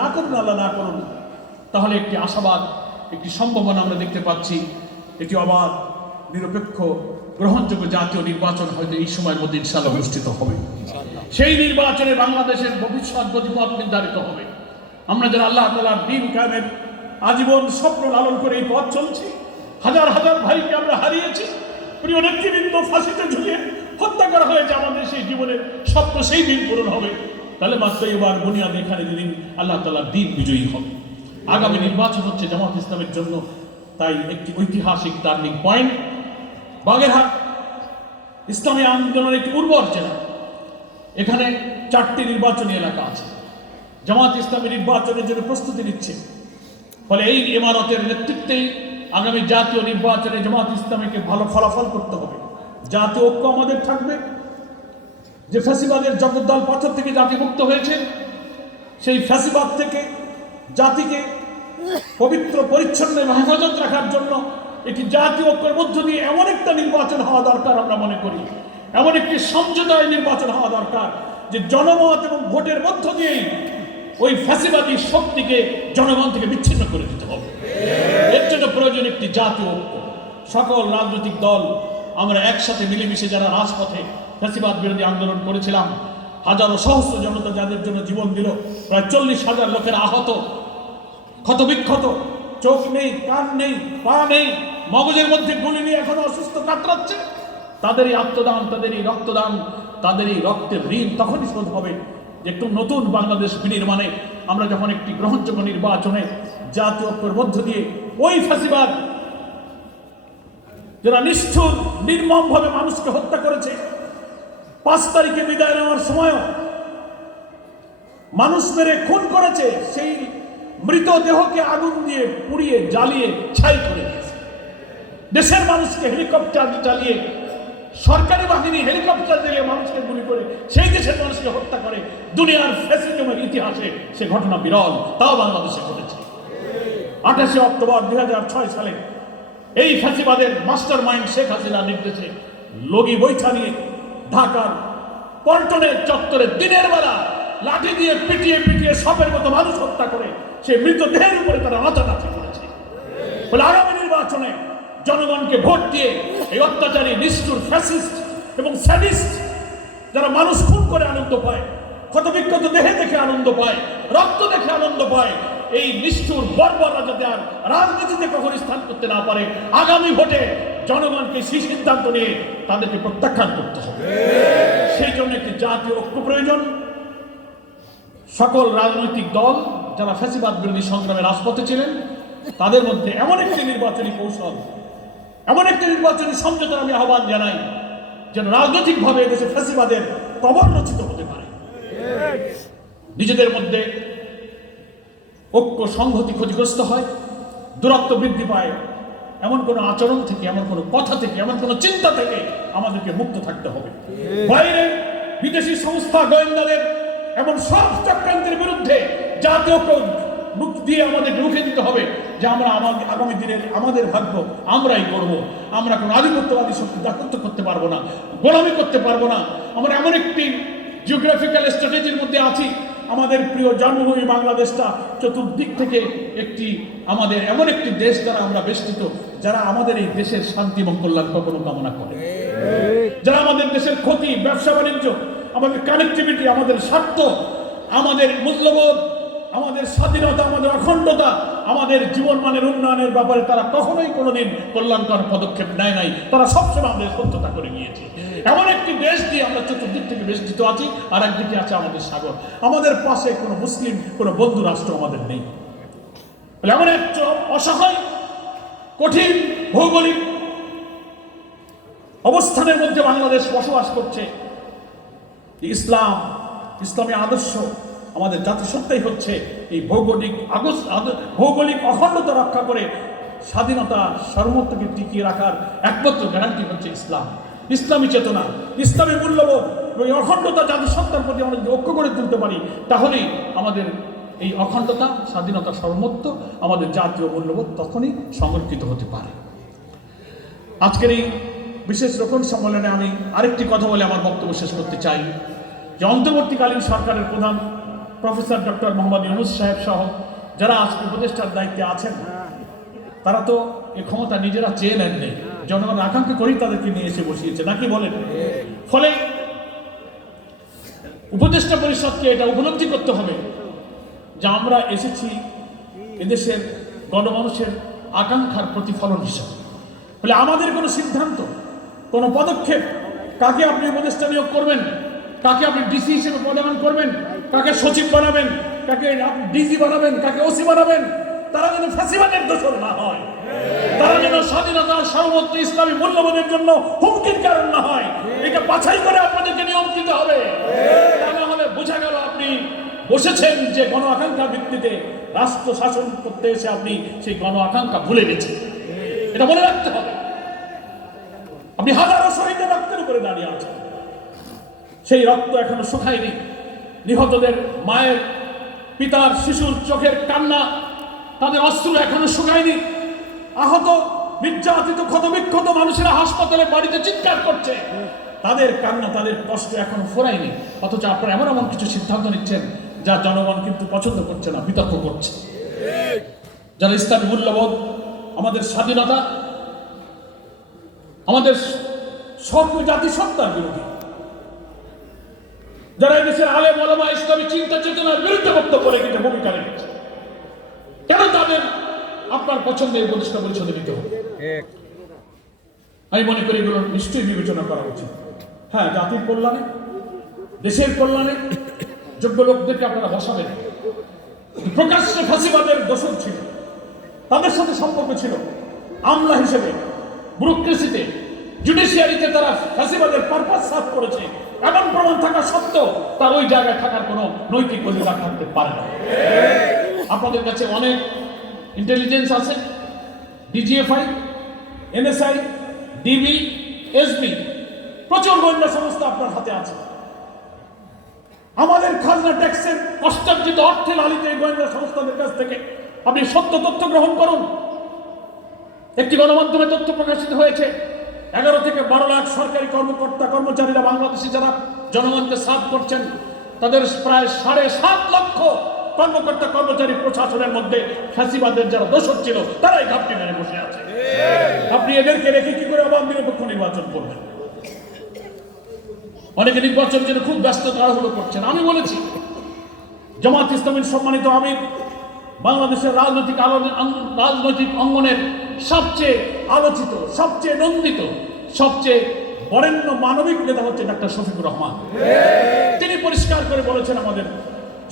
না করুন, আল্লাহ না করুন, তাহলে একটি আশাবাদ, একটি সম্ভাবনা আমরা দেখতে পাচ্ছি। একটি অবাধ, নিরপেক্ষ, গ্রহণযোগ্য জাতীয় নির্বাচন হয়তো এই সময়ের মধ্যে ইনশাআল্লাহ অনুষ্ঠিত হবে। সেই নির্বাচনে বাংলাদেশের ভবিষ্যৎ গতিপথ নির্ধারিত হবে। আমরা যারা আল্লাহ তাআলার দ্বীন কায়েমের আজীবন স্বপ্ন লালন করে এই পথ চলছি, হাজার হাজার ভাইকে আমরা হারিয়েছি, প্রিয় নেতৃবৃন্দ ফাঁসিতে ঝুলিয়ে হত্যা করা হয়েছে, আমাদের সেই জীবনের স্বপ্ন সেই দিন পূরণ হবে। তাহলে মাত্র এবার বুনিয়াদ এখানে যেদিন আল্লাহ তাআলার দ্বীন বিজয়ী হবে। আগামী নির্বাচন হচ্ছে জামাত ইসলামের জন্য তাই একটি ঐতিহাসিক টার্নিং পয়েন্ট। বাগেরহাট ইসলামী আন্দোলনের একটি উর্বর জেলা, এখানে 4টি নির্বাচনী এলাকা আছে। জামাত ইসলামী নির্বাচনের জন্য প্রস্তুতি নিচ্ছে। ফলে এই ইমারতের নেতৃত্বেই আগামী জাতীয় নির্বাচনে জামাত ইসলামীকে ভালো ফলাফল করতে হবে। জাতীয় ঐক্য আমাদের থাকবে। যে ফ্যাসিবাদের জগদ্দল পাথর থেকে জাতি মুক্ত হয়েছে, সেই ফ্যাসিবাদ থেকে জাতিকে পবিত্র পরিচ্ছন্ন এবং হেফাজত রাখার জন্য একটি জাতীয় ঐক্যের মধ্য দিয়ে এমন একটা নির্বাচন হওয়া দরকার আমরা মনে করি। এমন একটি সমঝোতায় নির্বাচন হওয়া দরকার যে জনমত এবং ভোটের মধ্য দিয়েই ওই ফ্যাসিবাদী শক্তিকে জনগণ থেকে বিচ্ছিন্ন করে দিতে হবে। এর জন্য প্রয়োজন একটি জাতীয় ঐক্য। সকল রাজনৈতিক দল আমরা একসাথে মিলেমিশে যারা রাজপথে ফ্যাসিবাদ বিরোধী আন্দোলন করেছিলাম, হাজারো সহস্র জনতা যাদের জন্য জীবন দিল, প্রায় 40,000 লোকের আহত, ক্ষতবিক্ষত, চোখ নেই, কান নেই, পা নেই, মগজের মধ্যে গুলি নিয়ে এখনো অসুস্থ কাতরাচ্ছে, তাদেরই আত্মদান, তাদেরই রক্তদান, তাদেরই রক্তের ঋণ তখনই শোধ হবে যে একটু নতুন বাংলাদেশ বিনির্মাণে আমরা যখন একটি গ্রহণযোগ্য নির্বাচনে জাতীয় ঐক্যের মধ্য দিয়ে ওই ফ্যাসিবাদ যারা নিষ্ঠুর নির্মমভাবে মানুষকে হত্যা করেছে, 5 তারিখে বিদায় নেওয়ার সময়ও মানুষ মেরে খুন করেছে, সেই মৃতদেহকে আগুন দিয়ে পুড়িয়ে জ্বালিয়ে ছাই করে দিয়েছে। দেশের মানুষকে হেলিকপ্টার চালিয়ে, সরকারি বাহিনী হেলিকপ্টার দিয়ে মানুষকে গুলি করে সেই দেশের মানুষকে হত্যা করে। দুনিয়ার ফ্যাসিজমের ইতিহাসে সে ঘটনা বিরল, তাও বাংলাদেশে ঘটেছে। 28 অক্টোবর 2006 সালে এই ফ্যাসিবাদের মাস্টার মাইন্ড শেখ হাসিনার নির্দেশে লগি বৈঠা নিয়ে ঢাকার পল্টনের চত্বরে দিনের বেলা লাঠি দিয়ে পিটিয়ে পিটিয়ে সাপের মতো মানুষ হত্যা করে সেই মৃতদেহের উপরে তারা নাচানাচি করেছে। বলে আগামী নির্বাচনে জনগণকে ভোট দিয়ে এই অত্যাচারী নিষ্ঠুর ফ্যাসিস্ট এবং স্যাডিস্ট যারা মানুষ খুন করে আনন্দ পায়, ক্ষতবিক্ষত দেহে দেখে আনন্দ পায়, রক্ত দেখে আনন্দ পায়, এই নিষ্ঠুর বর্বররা যাতে আর রাজনীতিতে কখনো স্থান করতে না পারে, আগামী ভোটে জনগণকে সেই সিদ্ধান্ত নিয়ে তাদেরকে প্রত্যাখ্যান করতে হবে। সেই জন্য একটি জাতীয় ঐক্য প্রয়োজন। সকল রাজনৈতিক দল যারা ফ্যাসিবাদ বিরোধী সংগ্রামে রাজপথে ছিলেন, তাদের মধ্যে এমন একটি নির্বাচনী কৌশল, এমন একটি নির্বাচনী সমঝোতার আমি আহ্বান জানাই যেন রাজনৈতিকভাবে দেশে ফ্যাসিবাদের কবর রচিত হতে পারে। নিজেদের মধ্যে ঐক্য সংহতি ক্ষতিগ্রস্ত হয়, দূরত্ব বৃদ্ধি পায়, এমন কোনো আচরণ থেকে, এমন কোনো কথা থেকে, এমন কোনো চিন্তা থেকে আমাদেরকে মুক্ত থাকতে হবে। বাইরে বিদেশি সংস্থা গোয়েন্দাদের এমন সব চক্রান্তের বিরুদ্ধে জাতীয় মুখ দিয়ে আমাদের রুখে দিতে হবে যে আমরা আগামী দিনের আমাদের ভাগ্য আমরাই করব। আমরা কোনো আধিপত্যবাদী শক্তি দাসত্ব করতে পারবো না, গোলামি করতে পারবো না। আমরা এমন একটি জিওগ্রাফিক্যাল স্ট্র্যাটেজির মধ্যে আছি, আমাদের প্রিয় জন্মভূমি বাংলাদেশটা চতুর্দিক থেকে একটি আমাদের এমন একটি দেশ দ্বারা আমরা বেষ্টিত, যারা আমাদের এই দেশের শান্তি এবং কল্যাণ কখনো কামনা করে, যারা আমাদের দেশের ক্ষতি, ব্যবসা বাণিজ্য, আমাদের কানেক্টিভিটি, আমাদের স্বার্থ, আমাদের মূল্যবোধ, আমাদের স্বাধীনতা, আমাদের অখণ্ডতা, আমাদের জীবনমানের উন্নয়নের ব্যাপারে তারা কখনোই কোনোদিন কল্যাণকর পদক্ষেপ নেয় নাই। তারা সবসময় আমাদের সত্যতা করে নিয়েছে। এমন একটি দেশ দিয়ে আমরা চতুর্দিক থেকে বেষ্টিত আছি, আর একদিকে আছে আমাদের সাগর। আমাদের পাশে কোনো মুসলিম, কোনো বন্ধু রাষ্ট্র আমাদের নেই। এমন এক অসহায়, কঠিন ভৌগোলিক অবস্থানের মধ্যে বাংলাদেশ বসবাস করছে। ইসলামী আদর্শ আমাদের জাতিসত্তাই হচ্ছে এই ভৌগোলিক অখণ্ডতা রক্ষা করে স্বাধীনতা সার্বভৌমত্বকে টিকিয়ে রাখার একমাত্র গ্যারান্টি হচ্ছে ইসলাম, ইসলামী চেতনা, ইসলামী মূল্যবোধ। এই অখণ্ডতা জাতিসত্তার প্রতি আমরা যদি ঐক্য করে তুলতে পারি, তাহলেই আমাদের এই অখণ্ডতা, স্বাধীনতা, সার্বভৌমত্ব, আমাদের জাতীয় মূল্যবোধ তখনই সংরক্ষিত হতে পারে। আজকের এই বিশেষ রোকন সম্মেলনে আমি আরেকটি কথা বলে আমার বক্তব্য শেষ করতে চাই যে অন্তর্বর্তীকালীন সরকারের প্রধান প্রফেসর ডক্টর মোহাম্মদ ইউনূস সাহেব সহ যারা আজকে উপদেষ্টার দায়িত্বে আছেন, তারা তো এই ক্ষমতা নিজেরা চেয়ে নেননি, জনগণ আকাঙ্ক্ষা করেই তাদেরকে নিয়ে এসে বসিয়েছে, নাকি বলেন? ফলে উপদেষ্টা পরিষদকে এটা উপলব্ধি করতে হবে যে আমরা এসেছি এদেশের গণমানুষের আকাঙ্ক্ষার প্রতিফলন হিসাবে। ফলে আমাদের কোনো সিদ্ধান্ত, কোনো পদক্ষেপ, কাকে আপনি উপদেষ্টা নিয়োগ করবেন, কাকে আপনি ডিসি হিসেবে পদায়ন করবেন, কাকে সচিব বানাবেন, কাকে আপনি ডিজি বানাবেন, কাকে ওসি বানাবেন, তারা যেন ফ্যাসিবাদের দোষর না হয়, তারা যেন স্বাধীনতা সার্বভৌমত্ব ইসলামী মূল্যবোধের জন্য হুমকির কারণ না হয়, এটা বাছাই করে আপনাদেরকে নিয়োগ দিতে হবে। তা না হলে বোঝা গেল আপনি বসেছেন যে গণ আকাঙ্ক্ষার ভিত্তিতে রাষ্ট্র শাসন করতে এসে আপনি সেই গণ আকাঙ্ক্ষা ভুলে গেছেন। এটা মনে রাখতে হবে। আপনি হাজারো শহীদের রক্তের উপরে দাঁড়িয়ে আছেন, সেই রক্ত এখনো শুকায়নি। নিহতদের মায়ের, পিতার, শিশুর চোখের কান্না, তাদের অশ্রু এখনো শুকায়নি। আহত, নির্যাতিত, ক্ষতবিক্ষত মানুষেরা হাসপাতালে, বাড়িতে চিৎকার করছে, তাদের কান্না, তাদের কষ্ট এখনো ফোরায়নি। অথচ আপনারা এমন এমন কিছু সিদ্ধান্ত নিচ্ছেন যা জনগণ কিন্তু পছন্দ করছে না, বিতর্ক করছে। যারা ইসলামী মূল্যবোধ, আমাদের স্বাধীনতা, আমাদের সভ্য জাতিসত্তার বিরোধী, যারা এদেশের আলেম ওলামা ইসলামী চিন্তা চেতনার বিরুদ্ধে বক্তব্য রেখেছে, ভূমিকা রেখেছে, কেন তাদের আপনার পছন্দের উপদেষ্টা পরিষদে নিতে হবে? আমি মনে করি এগুলো নিশ্চয়ই বিবেচনা করা উচিত। হ্যাঁ, জাতির কল্যাণে, দেশের কল্যাণে যোগ্য লোকদেরকে আপনারা বসাবেন। প্রকাশ্যে ফাঁসিবাদের দোষর ছিল, তাদের সাথে সম্পর্ক ছিল, আমলা হিসেবে ব্যুরোক্রেসিতে, জুডিশিয়ারিতে তারা ফাঁসিবাদের পারপাস সার্ভ করেছে, এমন প্রমাণ থাকা সত্ত্বেও তার ওই জায়গায় থাকার কোনো নৈতিক অধিকার থাকতে পারে না। আপনাদের কাছে অনেক ইন্টেলিজেন্স আছে, ডিজিএফআই, এনএসআই, ডিবি, এসবি, প্রচুর গোয়েন্দা সংস্থা আপনার হাতে আছে। আমাদের খাজনা ট্যাক্সের অষ্টার্জিত অর্থে লালিত এই গোয়েন্দা সংস্থাদের কাছ থেকে আপনি সত্য তথ্য গ্রহণ করুন। একটি গণমাধ্যমে তথ্য প্রকাশিত হয়েছে, 11 থেকে 12 লাখ সরকারি কর্মকর্তা কর্মচারীরা বাংলাদেশে যারা জনগণকে সার্ভ করছেন, তাদের প্রায় 7.5 লক্ষ কর্মকর্তা কর্মচারী প্রশাসনের মধ্যে ফ্যাসিবাদের যারা দোষর ছিল তারাই ঘাপটি মেরে বসে আছে। আপনি এদেরকে রেখে কি করে অবাধ নিরপেক্ষ নির্বাচন করবেন? অনেকে নির্বাচনের জন্য খুব ব্যস্ত তাড়াহুড়ো করছেন। আমি বলেছি, জামাত ইসলামীর সম্মানিত আমির, বাংলাদেশের রাজনৈতিক অঙ্গনের সবচেয়ে আলোচিত, সবচেয়ে নন্দিত, সবচেয়ে বরেণ্য মানবিক নেতা হচ্ছে ডাক্তার শফিকুর রহমান। তিনি পরিষ্কার করে বলেছেন আমাদের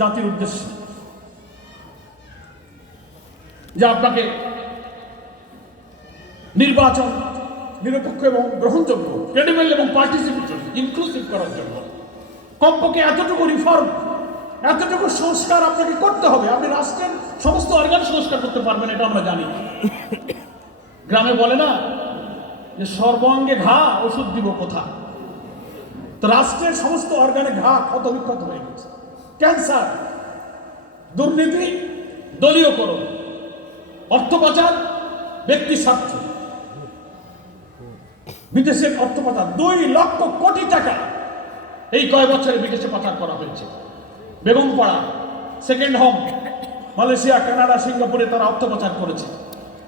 জাতির উদ্দেশ্যে যে আপনাকে নির্বাচন নিরপেক্ষ এবং গ্রহণযোগ্য, ক্রেডিবল এবং পার্টিসিপেটরি, ইনক্লুসিভ করার জন্য কমপক্ষে এতটুকু রিফর্ম, এতটুকু সংস্কার আপনাকে করতে হবে। আপনি রাষ্ট্রের সমস্ত অর্গান সংস্কার করতে পারবেন, এটা আমরা জানি। গ্রামে বলে না যে সর্বাঙ্গে ঘা, ওষুধ দিব কোথা? তো রাষ্ট্রের সমস্ত অর্গানে ঘা ক্ষত বিক্ষত হয়ে গেছে। ক্যান্সার, দুর্নীতি, দলীয়করণ, অর্থ পাচার, ব্যক্তি স্বার্থ, বিদেশের অর্থ পাচার, 2 লক্ষ কোটি টাকা এই কয় বছরে বিদেশে পাচার করা হয়েছে। Begumpara, second home, Malaysia, Canada, সিঙ্গাপুরে তারা অর্থ পাচার করেছে,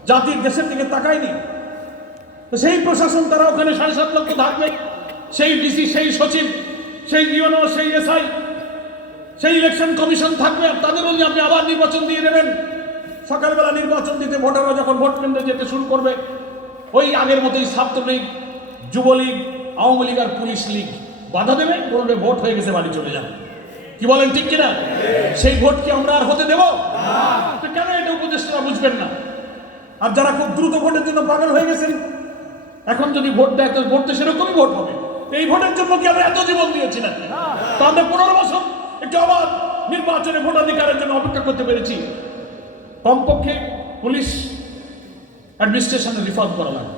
জাতির দেশের দিকে তাকায়নি। তো সেই প্রশাসন, তারা ওখানে 7.5 লক্ষ থাকবে, সেই ডিসি, সেই সচিব, সেই ইউনো, সেই এসআই, সেই ইলেকশন কমিশন থাকবে, আর তাদের বললে আপনি আবার নির্বাচন দিয়ে দেবেন। সকালবেলা নির্বাচন দিতে ভোটাররা যখন ভোট কেন্দ্রে যেতে শুরু করবে, ওই আগের মতোই ছাত্রলীগ, যুবলীগ, আওয়ামী লীগ আর পুলিশ লীগ বাধা দেবে, বলবে ভোট হয়ে গেছে, বাড়ি চলে যাবে। কি বলেন, ঠিক কিনা? সেই ভোট কি আমরা আর হতে দেব? তো কেন এটা উপদেষ্টারা বুঝবেন না? আর যারা খুব দ্রুত ভোটের জন্য পাগল হয়ে গেছেন, এখন যদি ভোট দেয় তো ভোট তো সেরকমই ভোট হবে। এই ভোটের জন্য কি আমরা এত জীবন দিয়েছি না? তো আমরা 15 বছর একটি অবাধ নির্বাচনে ভোটাধিকারের জন্য অপেক্ষা করতে পেরেছি। কমপক্ষে পুলিশ অ্যাডমিনিস্ট্রেশনে রিফর্ম করা লাগবে,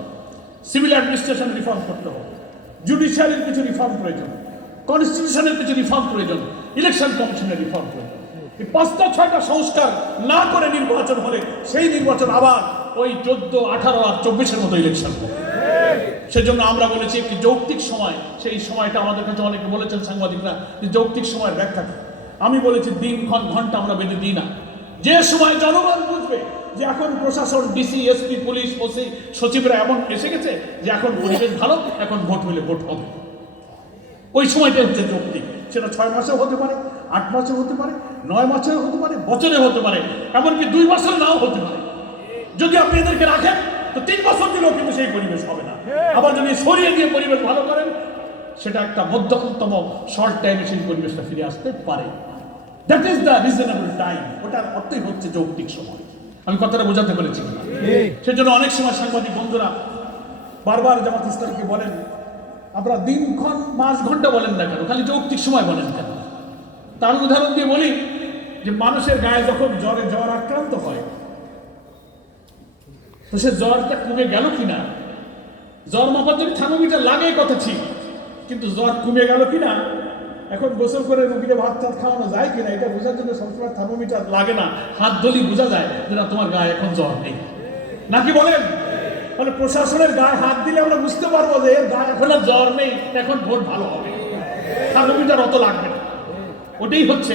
সিভিল অ্যাডমিনিস্ট্রেশন রিফর্ম করতে হবে, জুডিশিয়ারির কিছু রিফর্ম প্রয়োজন, কনস্টিটিউশনের কিছু রিফর্ম প্রয়োজন, ইলেকশন কমিশনের রিফর্ম প্রয়োজন। এই 5টা-6টা সংস্কার না করে নির্বাচন হলে সেই নির্বাচন আবার ওই 14, 18 আর 24-এর মতো ইলেকশন হবে। সেজন্য আমরা বলেছি একটি যৌক্তিক সময়, সেই সময়টা আমাদের কাছে অনেকে বলেছেন সাংবাদিকরা যে যৌক্তিক সময়ের ব্যাখ্যা কি। আমি বলেছি দিনক্ষণ ঘন্টা আমরা বেঁধে দিই না। যে সময় জনগণ বুঝবে যে এখন প্রশাসন, ডিসি, এসপি, পুলিশ, ওসি, সচিবরা এমন এসে গেছে যে এখন পরিবেশ ভালো, এখন ভোট হইলে ভোট হবে, ওই সময়টা হচ্ছে যৌক্তিক। সেটা 6 মাসেও হতে পারে, 8 মাসেও হতে পারে, 9 মাসেও হতে পারে, বছরে হতে পারে, এমনকি 2 বছর নাও হতে পারে। যদি আপনি এদেরকে রাখেন তো 3 বছর দিলেও কিন্তু সেই পরিবেশ হবে না। আবার যদি সরিয়ে দিয়ে পরিবেশ ভালো করেন, সেটা একটা মধ্যমতম শর্ট টাইমে সেই পরিবেশটা ফিরে আসতে পারে। That is the reasonable time. ওটার অর্থই হচ্ছে যৌক্তিক সময়। আমি কথাটা বোঝাতে পেরেছি। সেজন্য অনেক সময় সাংবাদিক বন্ধুরা বারবার জামাত ইসলামীকে বলেন, আপনারা দিনক্ষণ, মাস, ঘন্টা বলেন না কেন, খালি যৌক্তিক সময় বলেন কেন? তার উদাহরণ দিয়ে বলি যে মানুষের গায়ে যখন জ্বর আক্রান্ত হয়, তো সে জ্বরটা কমে গেল কিনা, জ্বর মাপার জন্য থার্মোমিটার লাগে কথা ঠিক, কিন্তু জ্বর কমে গেল কিনা, এখন গোসল করে রুগীকে ভাত টাত খাওয়ানো যায় কিনা, এটা বোঝার জন্য সবসময় থার্মোমিটার লাগে না, হাত ধরি বোঝা যায় যে না তোমার গায়ে এখন জ্বর নেই, নাকি বলেন? মানে প্রশাসনের গায়ে হাত দিলে আমরা বুঝতে পারবো যে এর গায়ে এখন আর জ্বর নেই, এখন ভোট ভালো হবে, থার্মোমিটার অত লাগবে না। ওটাই হচ্ছে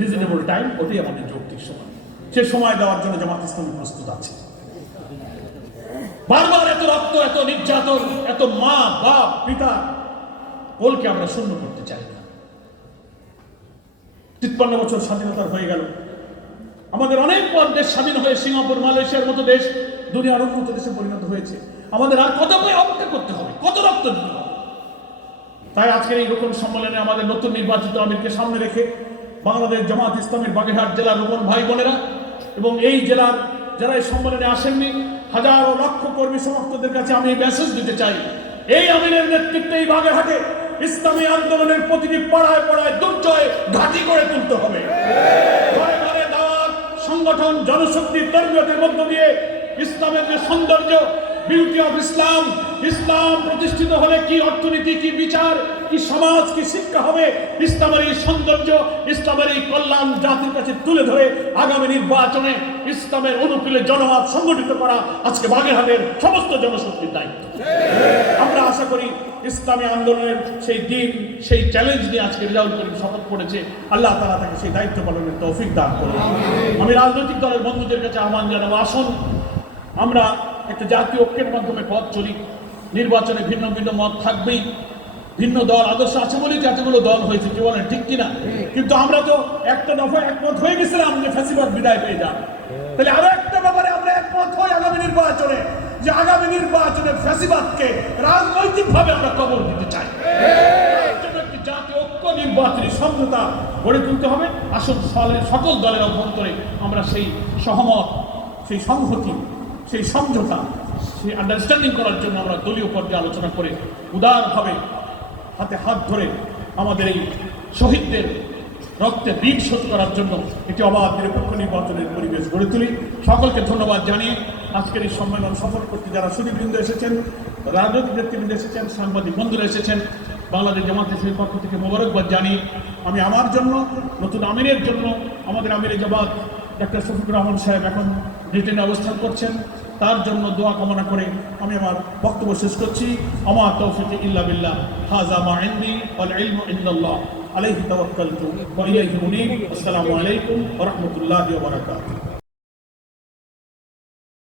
রিজনেবল টাইম, ওটাই আমাদের যৌক্তিক সময়। সে সময় দেওয়ার জন্য জামাত ইসলামী প্রস্তুত আছে। বারবার এত রক্ত, এত নির্যাতন, এত মা, বাপ, পিতা কোলকে আমরা শূন্য করতে চাই না। 53 বছর স্বাধীনতার হয়ে গেল, আমাদের অনেক পর দেশ স্বাধীন হয়ে সিঙ্গাপুর, মালয়েশিয়ার মতো দেশ দুনিয়ার উন্নত দেশে পরিণত হয়েছে। আমাদের আর কত বই অপেক্ষা করতে হবে, কত রক্ত দিতে হবে? তাই আজকের এই রোকন সম্মেলনে আমাদের নতুন নির্বাচিত আমিরকে সামনে রেখে বাংলাদেশ জামাত ইসলামের বাগেরহাট জেলার রোকন ভাই বোনেরা এবং এই জেলার যারা এই সম্মেলনে আসেননি হাজারো লক্ষ কর্মী সমর্থকদের কাছে আমি মেসেজ দিতে চাই, এই আমিরের নেতৃত্বে এই বাগেরহাটে ইসলামী আন্দোলনের প্রতিটি পাড়ায় পাড়ায় দুর্জয় ঘাঁটি করে তুলতে হবে। ঘরে ঘরে দাওয়াত, সংগঠন, জনশক্তি, তরবিয়তের মধ্য দিয়ে ইসলামের যে সৌন্দর্য, বিউটি অফ ইসলাম, ইসলাম প্রতিষ্ঠিত হলে কি অর্থনীতি, কি বিচার, কি সমাজ, কি শিক্ষা হবে, ইসলামের এই সৌন্দর্য, ইসলামের এই কল্যাণ জাতির কাছে তুলে ধরে আগামী নির্বাচনে ইসলামের অনুকূলে জনমত সংগঠিত করা আজকে বাগেরহাটের সমস্ত জনশক্তির দায়িত্ব। আমরা আশা করি ইসলামী আন্দোলনের সেই দিন, সেই চ্যালেঞ্জ নিয়ে আজকে রেজাউল করিম শপথ করেছে, আল্লাহ তাআলা তাকে সেই দায়িত্ব পালনের তৌফিক দান করুন। আমি রাজনৈতিক দলের বন্ধুদের কাছে আহ্বান জানাবো, আসুন আমরা একটা জাতীয় ঐক্যের মাধ্যমে পথ চলি। নির্বাচনে ভিন্ন ভিন্ন মত থাকবেই, ভিন্ন দল আদর্শ আছে বলেই এতগুলো দল হয়েছে, কি বলেন, ঠিক কিনা? কিন্তু আমরা তো একটা দফায় একমত হয়ে গেছিলাম যে ফ্যাসিবাদ বিদায় পেয়ে যান। তাহলে আরো একটা ব্যাপারে আমরা একমত হই আগামী নির্বাচনে, যে আগামী নির্বাচনে ফ্যাসিবাদকে রাজনৈতিকভাবে আমরা কবর দিতে চাই। এর জন্য একটি জাতীয় ঐক্য, নির্বাচনী সমঝোতা গড়ে তুলতে হবে। আসুন সকল দলের অভ্যন্তরে আমরা সেই সহমত, সেই সংহতি, সেই সমঝোতা, সেই আন্ডারস্ট্যান্ডিং করার জন্য আমরা দলীয় পর্যায়ে আলোচনা করে উদারভাবে হাতে হাত ধরে আমাদের এই শহীদদের রক্তের ঋণ শোধ করার জন্য একটি অবাধ নিরপেক্ষ নির্বাচনের পরিবেশ গড়ে তুলি। সকলকে ধন্যবাদ জানিয়ে আজকের এই সম্মেলন সফল করতে যারা সুদীবৃন্দ এসেছেন, রাজনৈতিক নেতৃবৃন্দ এসেছেন, সাংবাদিক বন্ধুরা এসেছেন, বাংলাদেশ জামাত ইসলামীর পক্ষ থেকে মোবারকবাদ জানিয়ে আমি আমার জন্য, নতুন আমিরের জন্য, আমাদের আমিরে জামাত ডাক্তার শফিকুর রহমান সাহেব এখন ব্রিটেনে অবস্থান করছেন, তার জন্য দোয়া কামনা করে আমি আমার বক্তব্য শেষ করছি। আমা তৌফিক ইল্লা বিল্লাহ, হাযা মা ইনদি ওয়াল ইলমু ইনদাল্লাহ, আলাইহি তাওয়াক্কালতু ওয়া ইলাইহি মুনীব। আসসালামু আলাইকুম ওয়া রাহমাতুল্লাহি ওয়া বারাকাতুহু।